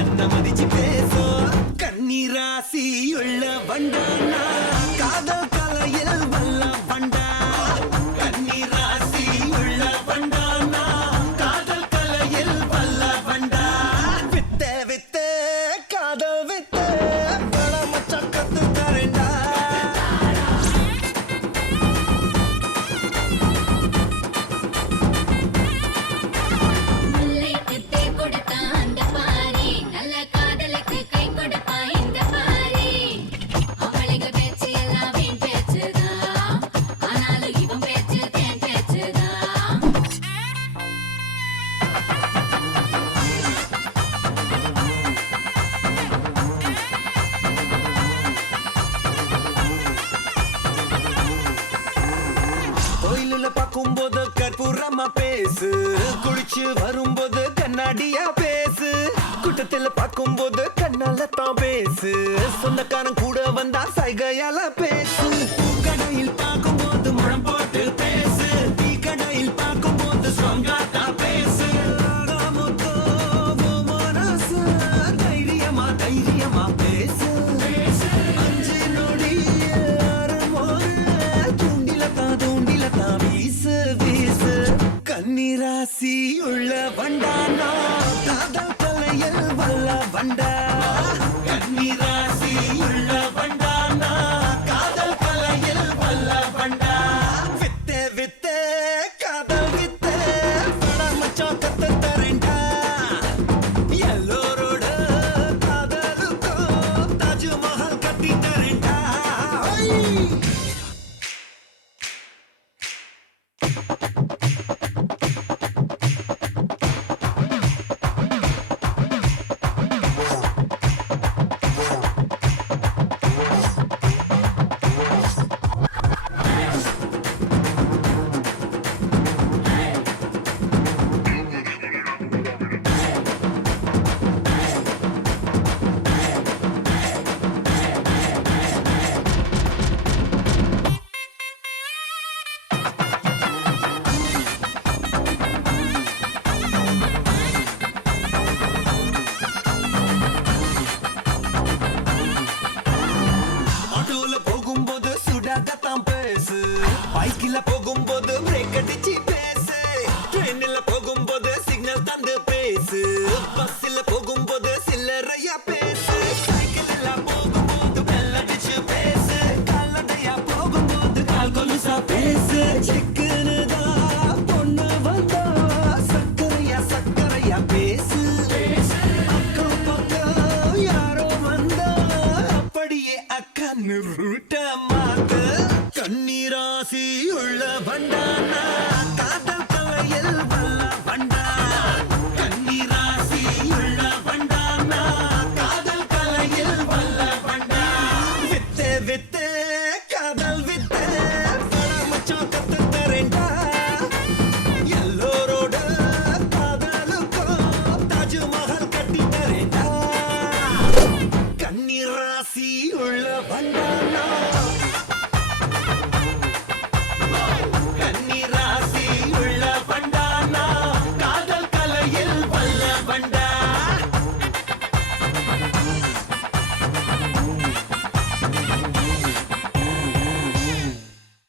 என்ன மதிச்சு பேசும் கண்ணீராசி உள்ள வண்டானா காதல் கலையில் வல்ல வண்டா கண்ணீராசி உள்ள வண்டானா காதல் கலையில் வல்ல வண்டா வித்த வித்த காதல் வித்த பல மச்சான் கத்து தரேன்டா கோயிலுல பார்க்கும்போது கற்பூரமா பேசு குளிச்சு வரும்போது கண்ணாடியா பேசு கூட்டத்துல பார்க்கும்போது கண்ணால தான் பேசு சொந்தக்காரன் கூட வந்தா சைகையால பேசு கடையில் பார்க்கும்போது முழம் போட்டு பேசு டீ கடையில் பார்க்கும்போது சொங்காட்டா பேசு தைரியமா தைரியமா பேசு அஞ்சு நொடி கண்ணீராசி உள்ள வண்டானா காதல் கலையில் வல்ல வண்டா கண்ணீராசி உள்ள வண்டானா காதல் கலையில் வல்ல வண்டா வித்த வித்த காதல் வித்த பட மச்சான் கத்து தரேன்டா எல்லோரோட காதலுக்கும் தாஜ்மஹால் கட்டி தரேன்டா போகும்போது சுடாகத்தான் பேசு பைக்கில போகும்போது பிரேக் அடிச்சு பேசு ட்ரெயின்ல போகும்போது சிக்னல் தந்து பேசு பஸ்ல போகும்போது சில்லறையா பேசு சைக்கிள்ல போகும்போது பெல் அடிச்சு பேசு கால்நடையா போகும்போது கால் கொலுசா பேசு சிக்கனு தான் பொண்ணு வந்தா சக்கரையா சக்கரையா பேசு அக்கம் பக்கம் யாரோ வந்தா அப்படியே அக்கன்னு